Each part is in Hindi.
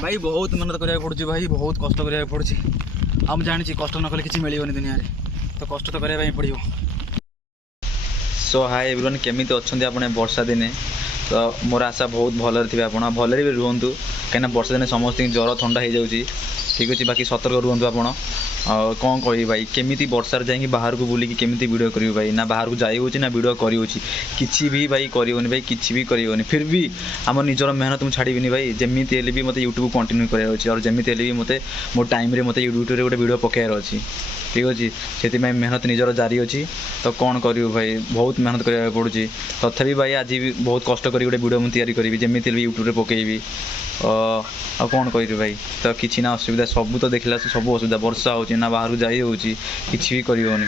भाई बहुत मेहनत करा पड़ुची भाई बहुत कष्ट करा पड़ुची हम जानी कष्ट न कले किसी मिलनी दुनिया रे तो कष्ट तो करा पड़ो। सो हाय एवरीवन केमी अच्छा आपने वर्षा दिने तो मोर आशा बहुत भलरे थे आप भलरे भी रुहतु कहीं वर्षा दिने समस्त ज्वर थंडा हो जाऊँगी ठीक अच्छे बाकी सतर्क रुहतु आप कौन कह भाई केमी वर्षार जाकि बाहर को बुलिकी केमी वीडियो करी भाई ना बाहर को जाई ना वीडियो करी किसी भी भाई करनी भाई किसी भी करनी फिर भी आम निजर मेहनत मुझे छाड़बी भाई जमी भी मत यूट्यूब कंटिन्यू करार और जमी भी मत मो टाइम गोटे यूट्यूब वीडियो पकेयर अच्छी ठीक अच्छे से मेहनत निजर जारी अच्छी तो कौन करूँ भाई बहुत मेहनत करा पड़ुची तथापि भाई आज भी बहुत कष्ट करी गोटे वीडियो मुझे तैयारी करी जमी भी यूट्यूब पकेबी आ कौन कह भाई तो किसी ना असुविधा सब तो देखला सब असुविधा वर्षा हो ना बाहर जाई हो किसी भी करनी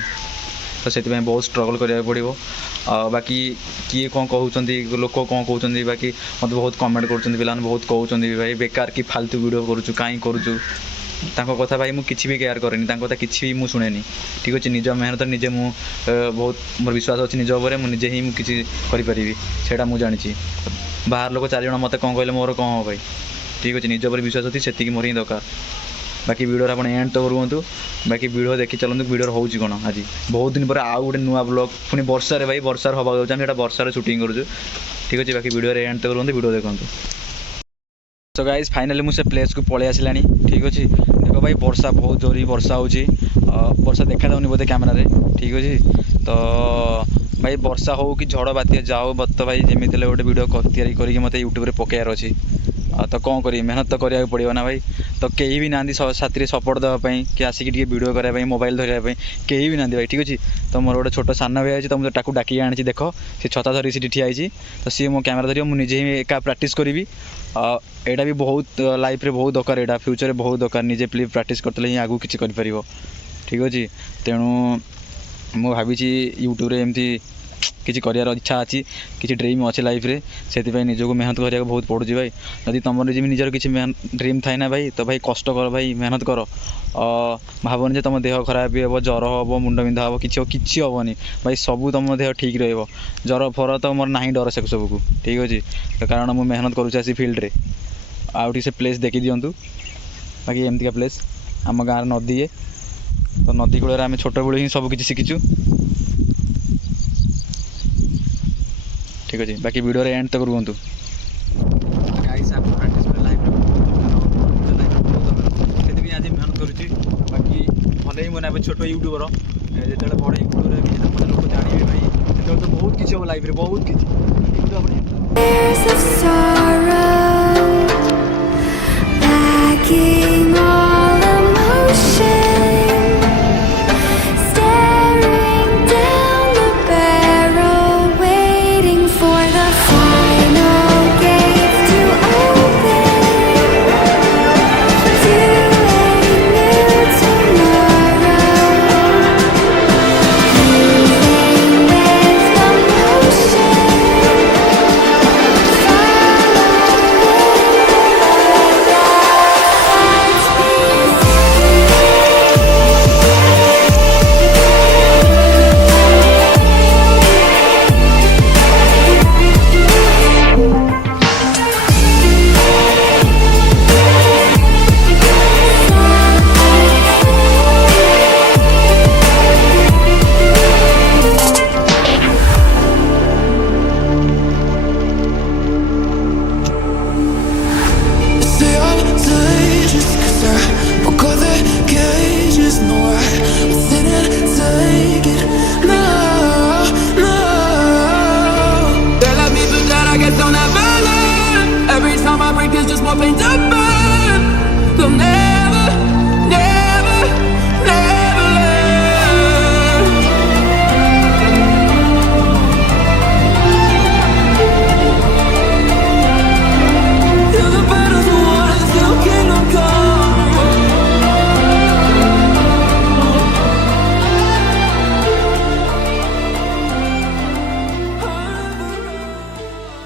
तो से बहुत स्ट्रगल करा पड़ो बाकी किए कौन कहते लोक कौन कहते बाकी मत बहुत कमेंट कर बहुत कहते भाई बेकार कि फालतू वीडियो करुचु कहीं करुचु कथा भाई मुझे किसी भी केयर करेनि कथा किसी भी मुझे शुणेनि ठीक अच्छे निज मेहनत निजे मु बहुत मोर विश्वास अच्छे निज उपर मुझे ही किसी करी सेटा मुझे जानी बाहर लोक 4 जन मत कौन कहले मोर कौन हो भाई ठीक अच्छे निज उपर विश्वास अच्छी से मोर ही दरकार बाकी वीडियो आप एंड तो रुहतु बाकी वीडियो देखी चलते वीडियो हो कौन आज बहुत दिन पर आउ गोटे नुआ ब्लॉग पुणी वर्षार भाई वर्षार हवा जाऊँ वर्षार शूटिंग करूँ ठीक अच्छे बाकी वीडियो एंड तो रुहतु वीडियो देखते। तो गाइज फाइनाली मुझे प्लेस को पलि आसला ठीक अच्छे देख भाई वर्षा बहुत जोरी वर्षा हो वर्षा देखा जाऊनी बोधे कैमेरा ठीक अच्छे तो भाई वर्षा हो कि झड़ बात्या जाओ बत भाई जमी गोटे वीडियो तैयारी करके मत यूट्यूब पकेयार अच्छी तो कौन करी मेहनत तो करा पड़ो ना भाई तो कहीं भी ना साथी सपोर्ट देवाई कि आसिक वीडियो करने मोबाइल धरने कहीं भी ना भाई ठीक अच्छे तो मोर गोटे छोट सान भाई तो मुझे डाकी आनी देख सी छता धरी सी ठिया तो सी मो कैमेरा धर मुझे ही एका प्राक्ट करी एटा भी बहुत लाइफ रे बहुत दरकार एटा फ्यूचर बहुत दरकार निजे प्लीज प्राक्ट करते ही आगू किसी कर ठीक अच्छे तेणु मु भावी यूट्यूब एमती किसी करार इच्छा अच्छी किसी ड्रीम अच्छे लाइफ रे से निजक मेहनत करा बहुत पड़ुची भाई जदि तुम निजर किसी ड्रीम थाए ना भाई तो भाई कष्ट कर भाई मेहनत कर भावनी जे तुम देह खराब भी हे ज्वर हम मुंड बिंधा हम किसी हेनी भाई सब तुम देह ठीक रर फर तो मोर ना डर से सबको ठीक अच्छे तो कारण मुझे मेहनत करुँच फिल्ड रे आउट से प्लेस देखी दिंतु बाकी एमतीका प्लेस आम गाँव नदी है तो नदी कूल आम छोट बेलू ही सब किसी शिखीचु ठीक अच्छे बाकी वीडियो एंड तक रुहतु आज मेहनत करुँची बाकी भले ही मैंने छोट यूट्यूबर जो बड़ यूट्यूबर लोग जानवे भाई तो बहुत किसी हम लाइफ बहुत किसी